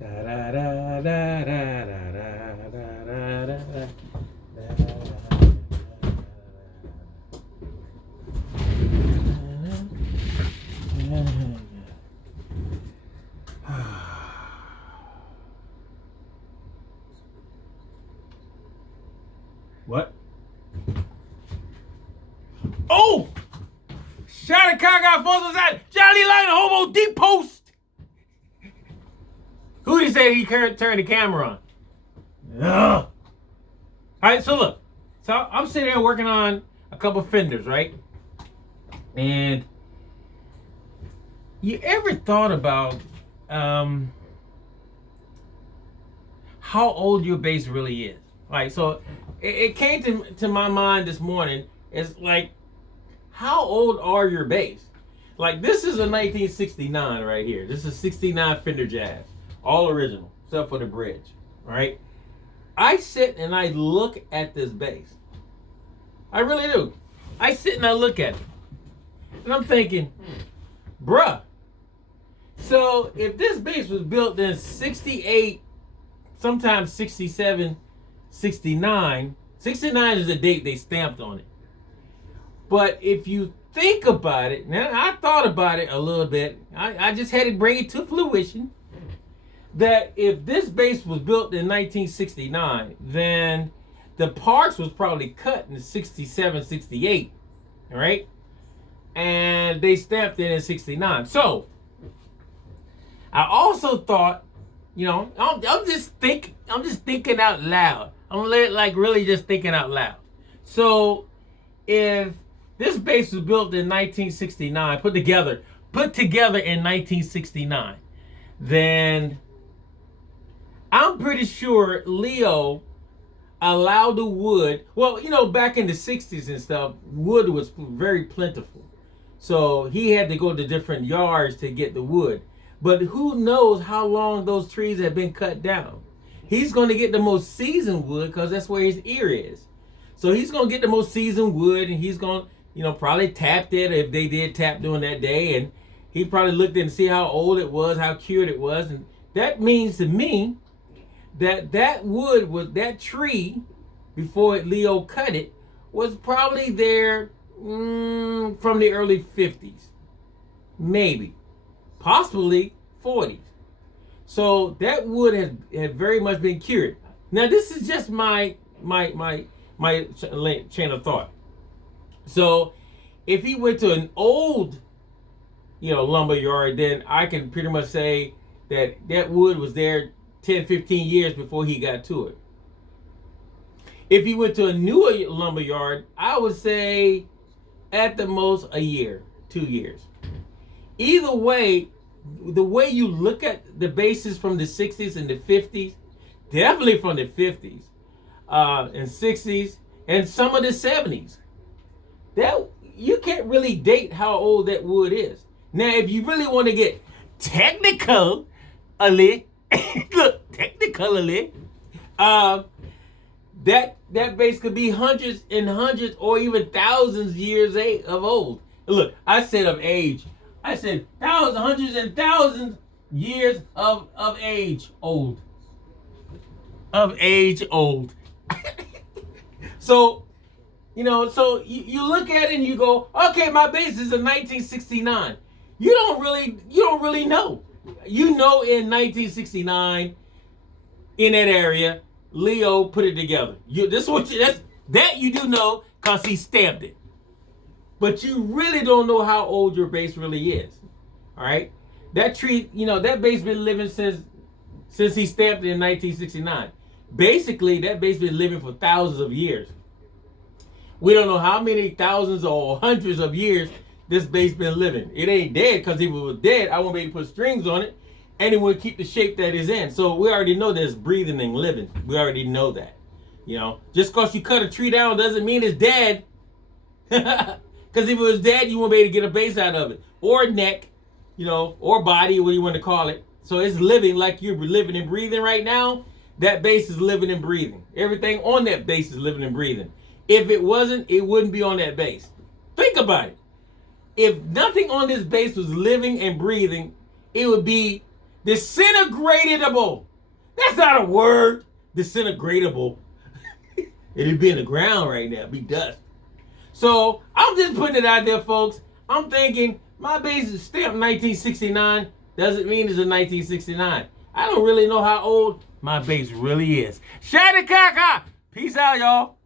Da, da, da, da, da, da, da, da, da, da. What? Oh! Shot a cock out falls inside Johnny Line Homo Deep Post. Who did he say he turned the camera on? Ugh. All right, so look. So I'm sitting there working on a couple fenders, right? And you ever thought about how old your bass really is? Like, so it came to my mind this morning. It's like, how old are your bass? Like, this is a 1969 right here. This is 69 Fender Jazz. All original, except for the bridge, right? I sit and I look at this bass. I really do. I sit and I look at it. And I'm thinking, bruh, so if this bass was built in 68, sometimes 67, 69, 69 is the date they stamped on it. But if you think about it, now I thought about it a little bit. I just had to bring it to fruition that if this bass was built in 1969, then the parts was probably cut in 67, 68, all right? And they stamped it in 69. So I also thought, I'm just thinking out loud. I'm like really just thinking out loud. So if this bass was built in 1969, put together in 1969, then I'm pretty sure Leo allowed the wood. Well, back in the 60s and stuff, wood was very plentiful. So he had to go to different yards to get the wood. But who knows how long those trees have been cut down. He's going to get the most seasoned wood because that's where his ear is. So he's going to get the most seasoned wood, and he's going to, probably tapped it if they did tap during that day. And he probably looked and see how old it was, how cured it was. And that means to me that wood was, that tree, before Leo cut it, was probably there from the early 50s. Maybe. Possibly 40s. So that wood had very much been cured. Now this is just my chain of thought. So if he went to an old, lumber yard, then I can pretty much say that wood was there 10, 15 years before he got to it. If he went to a newer lumber yard, I would say at the most a year, 2 years. Either way, the way you look at the basses from the 60s and the 50s, definitely from the 50s and 60s and some of the 70s, that you can't really date how old that wood is. Now, if you really want to get technical a little, that bass could be hundreds and hundreds or even thousands years of old. Look, I said of age. I said thousands, hundreds, and thousands years of age old. Of age old. So, so you look at it and you go, okay, my bass is in 1969. You don't really know. In 1969, in that area, Leo put it together. That you do know because he stamped it. But you really don't know how old your bass really is. All right? That tree, that bass been living since he stamped it in 1969. Basically, that bass been living for thousands of years. We don't know how many thousands or hundreds of years this bass been living. It ain't dead, because if it was dead, I won't be able to put strings on it, and it would keep the shape that it's in. So we already know that it's breathing and living. We already know that. Just because you cut a tree down doesn't mean it's dead. Because if it was dead, you won't be able to get a bass out of it. Or neck, or body, what you want to call it. So it's living like you're living and breathing right now. That bass is living and breathing. Everything on that bass is living and breathing. If it wasn't, it wouldn't be on that bass. Think about it. If nothing on this bass was living and breathing, it would be Disintegratable. That's not a word. Disintegratable. It'd be in the ground right now. It'd be dust. So I'm just putting it out there, folks. I'm thinking my base is stamped 1969. Doesn't mean it's a 1969. I don't really know how old my base really is. Shady Kaka. Peace out, y'all.